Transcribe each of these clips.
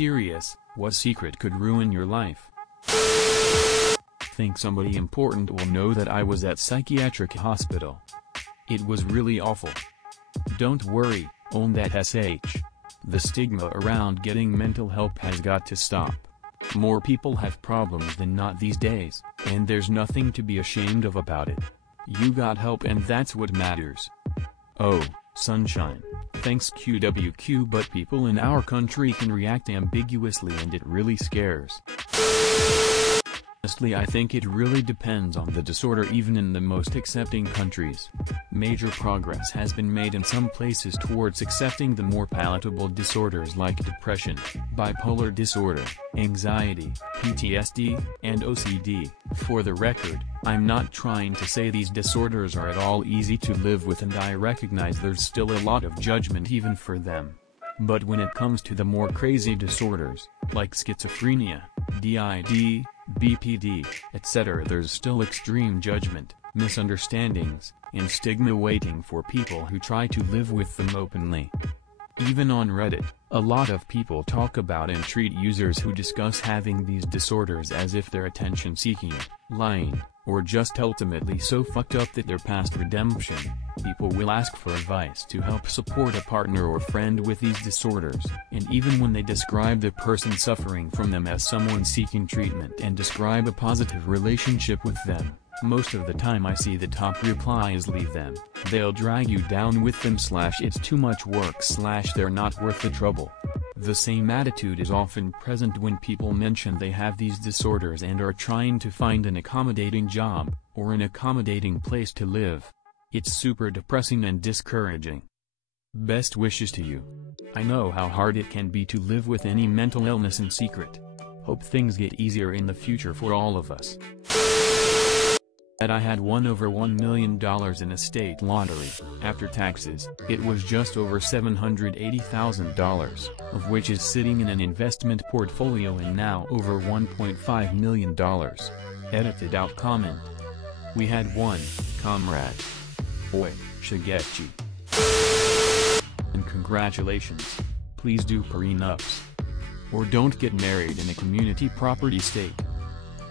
Serious, what secret could ruin your life? Think somebody important will know that I was at psychiatric hospital. It was really awful. Don't worry, own that sh. The stigma around getting mental help has got to stop. More people have problems than not these days, and there's nothing to be ashamed of about it. You got help and that's what matters. Oh, sunshine, thanks QWQ, but people in our country can react ambiguously and it really scares. Honestly, I think it really depends on the disorder. Even in the most accepting countries, major progress has been made in some places towards accepting the more palatable disorders like depression, bipolar disorder, anxiety, PTSD, and OCD. For the record, I'm not trying to say these disorders are at all easy to live with, and I recognize there's still a lot of judgment even for them. But when it comes to the more crazy disorders, like schizophrenia, DID, BPD, etc., there's still extreme judgment, misunderstandings, and stigma waiting for people who try to live with them openly. Even on Reddit, a lot of people talk about and treat users who discuss having these disorders as if they're attention-seeking, lying, or just ultimately so fucked up that they're past redemption. People will ask for advice to help support a partner or friend with these disorders, and even when they describe the person suffering from them as someone seeking treatment and describe a positive relationship with them, most of the time I see the top reply is leave them. They'll drag you down with them / it's too much work / they're not worth the trouble. The same attitude is often present when people mention they have these disorders and are trying to find an accommodating job, or an accommodating place to live. It's super depressing and discouraging. Best wishes to you. I know how hard it can be to live with any mental illness in secret. Hope things get easier in the future for all of us. I had won over $1 million in a state lottery. After taxes, it was just over $780,000, of which is sitting in an investment portfolio and now over $1.5 million. Edited out comment. We had one, comrade. Oi, Shigechi. And congratulations. Please do prenups. Or don't get married in a community property state.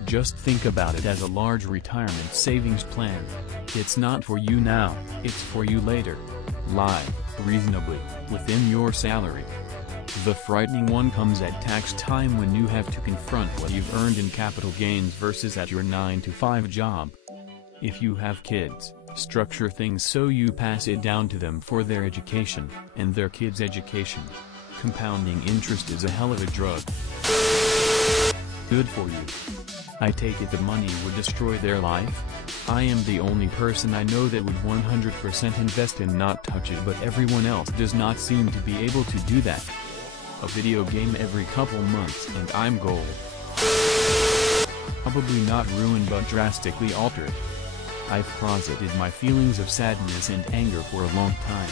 Just think about it as a large retirement savings plan. It's not for you now, it's for you later. Live, reasonably, within your salary. The frightening one comes at tax time when you have to confront what you've earned in capital gains versus at your 9-to-5 job. If you have kids, structure things so you pass it down to them for their education, and their kids' education. Compounding interest is a hell of a drug. Good for you. I take it the money would destroy their life? I am the only person I know that would 100% invest and not touch it, but everyone else does not seem to be able to do that. A video game every couple months and I'm gold. Probably not ruined but drastically altered. I've closeted my feelings of sadness and anger for a long time.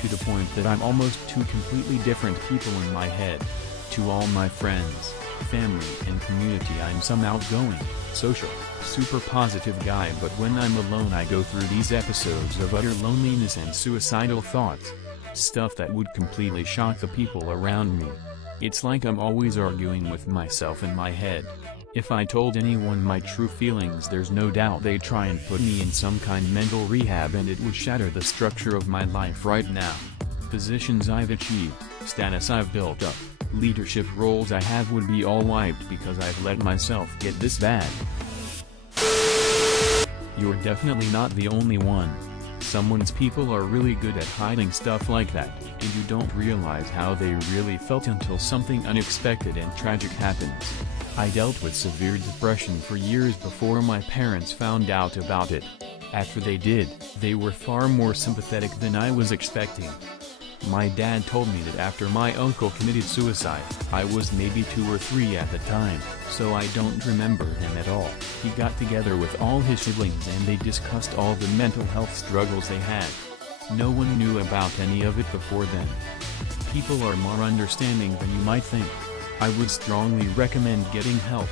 To the point that I'm almost two completely different people in my head. To all my friends, family and community I'm some outgoing, social, super positive guy, but when I'm alone I go through these episodes of utter loneliness and suicidal thoughts. Stuff that would completely shock the people around me. It's like I'm always arguing with myself in my head. If I told anyone my true feelings, there's no doubt they'd try and put me in some kind of mental rehab, and it would shatter the structure of my life right now. Positions I've achieved, status I've built up, leadership roles I have would be all wiped because I've let myself get this bad. You're definitely not the only one. Someone's people are really good at hiding stuff like that, and you don't realize how they really felt until something unexpected and tragic happens. I dealt with severe depression for years before my parents found out about it. After they did, they were far more sympathetic than I was expecting. My dad told me that after my uncle committed suicide, I was maybe 2 or 3 at the time, so I don't remember him at all. He got together with all his siblings and they discussed all the mental health struggles they had. No one knew about any of it before then. People are more understanding than you might think. I would strongly recommend getting help.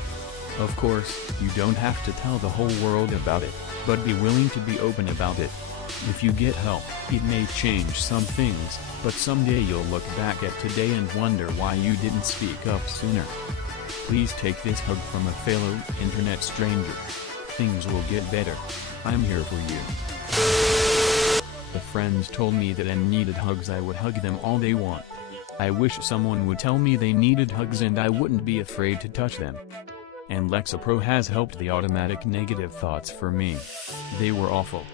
Of course, you don't have to tell the whole world about it, but be willing to be open about it. If you get help, it may change some things, but someday you'll look back at today and wonder why you didn't speak up sooner. Please take this hug from a fellow internet stranger. Things will get better. I'm here for you. If friends told me that I needed hugs, I would hug them all they want. I wish someone would tell me they needed hugs and I wouldn't be afraid to touch them. And Lexapro has helped the automatic negative thoughts for me. They were awful.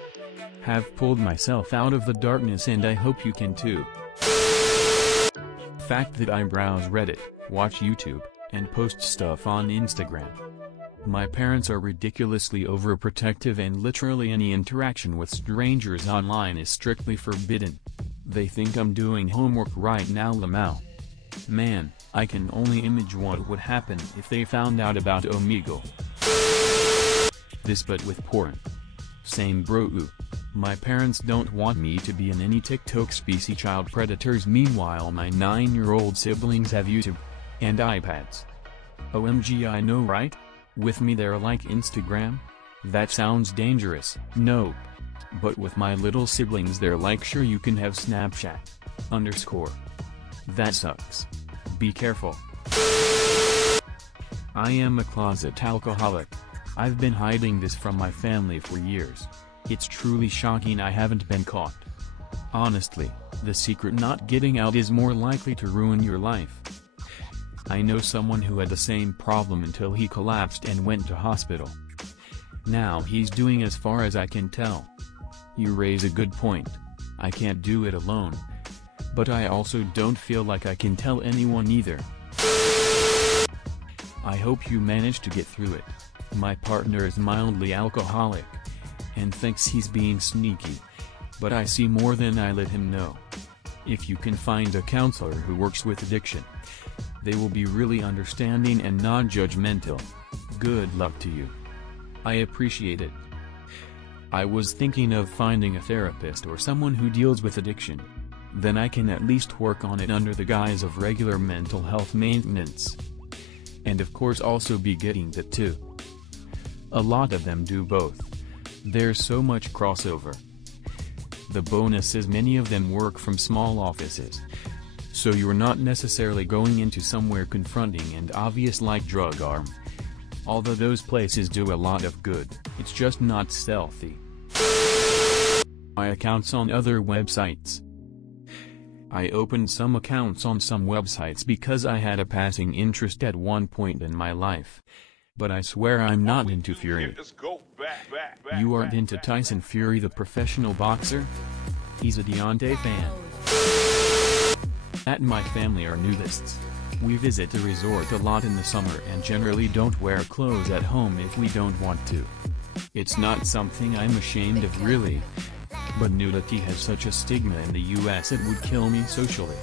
Have pulled myself out of the darkness and I hope you can too. Fact that I browse Reddit, watch YouTube, and post stuff on Instagram. My parents are ridiculously overprotective and literally any interaction with strangers online is strictly forbidden. They think I'm doing homework right now, Lamau. Man, I can only imagine what would happen if they found out about Omegle. This but with porn. Same bro. My parents don't want me to be in any TikTok species child predators, meanwhile my 9-year-old siblings have YouTube and iPads. OMG, I know, right? With me they're like Instagram? That sounds dangerous. No. But with my little siblings they're like, sure, you can have Snapchat. That sucks. Be careful. I am a closet alcoholic. I've been hiding this from my family for years. It's truly shocking I haven't been caught. Honestly, the secret not getting out is more likely to ruin your life. I know someone who had the same problem until he collapsed and went to hospital. Now he's doing as far as I can tell. You raise a good point. I can't do it alone. But I also don't feel like I can tell anyone either. I hope you manage to get through it. My partner is mildly alcoholic and thinks he's being sneaky, but I see more than I let him know. If you can find a counselor who works with addiction, they will be really understanding and non-judgmental. Good luck to you. I appreciate it. I was thinking of finding a therapist or someone who deals with addiction. Then I can at least work on it under the guise of regular mental health maintenance. And of course also be getting that too. A lot of them do both. There's so much crossover. The bonus is many of them work from small offices. So you're not necessarily going into somewhere confronting and obvious like drug arm. Although those places do a lot of good, it's just not stealthy. My accounts on other websites. I opened some accounts on some websites because I had a passing interest at one point in my life. But I swear I'm not into Fury. You aren't into Tyson Fury, the professional boxer? He's a Deontay fan. Matt and my family are nudists. We visit the resort a lot in the summer and generally don't wear clothes at home if we don't want to. It's not something I'm ashamed of really. But nudity has such a stigma in the US it would kill me socially.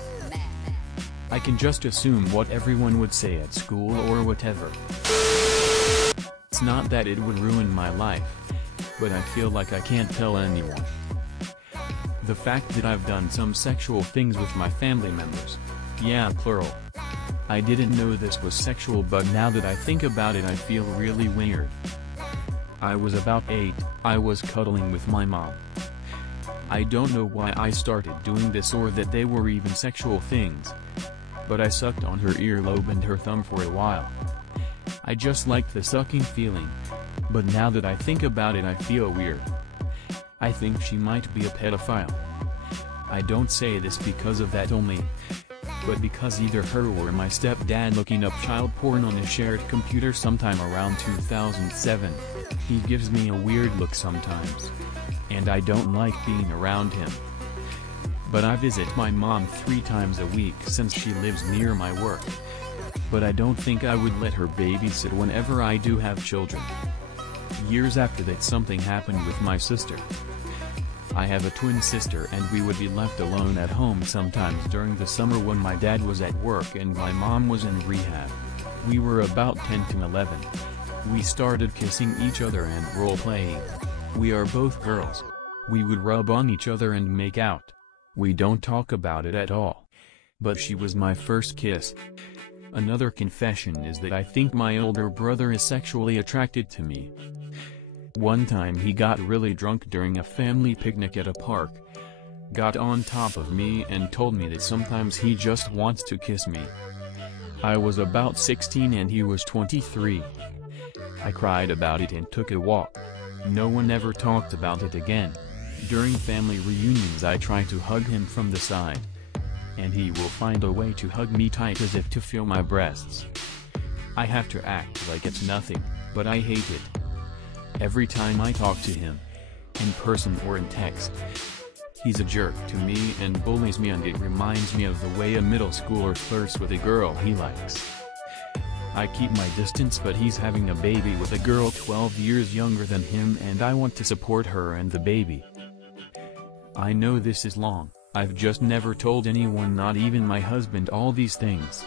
I can just assume what everyone would say at school or whatever. It's not that it would ruin my life, but I feel like I can't tell anyone. The fact that I've done some sexual things with my family members. Yeah, plural. I didn't know this was sexual, but now that I think about it I feel really weird. I was about 8, I was cuddling with my mom. I don't know why I started doing this or that they were even sexual things. But I sucked on her earlobe and her thumb for a while. I just liked the sucking feeling. But now that I think about it I feel weird. I think she might be a pedophile. I don't say this because of that only, but because either her or my stepdad looking up child porn on a shared computer sometime around 2007. He gives me a weird look sometimes. And I don't like being around him. But I visit my mom 3 times a week since she lives near my work. But I don't think I would let her babysit whenever I do have children. Years after that something happened with my sister. I have a twin sister and we would be left alone at home sometimes during the summer when my dad was at work and my mom was in rehab. We were about 10 to 11. We started kissing each other and role-playing. We are both girls. We would rub on each other and make out. We don't talk about it at all. But she was my first kiss. Another confession is that I think my older brother is sexually attracted to me. One time he got really drunk during a family picnic at a park, got on top of me and told me that sometimes he just wants to kiss me. I was about 16 and he was 23. I cried about it and took a walk. No one ever talked about it again. During family reunions I try to hug him from the side, and he will find a way to hug me tight as if to feel my breasts. I have to act like it's nothing, but I hate it. Every time I talk to him, in person or in text, he's a jerk to me and bullies me, and it reminds me of the way a middle schooler flirts with a girl he likes. I keep my distance, but he's having a baby with a girl 12 years younger than him and I want to support her and the baby. I know this is long, I've just never told anyone, not even my husband, all these things.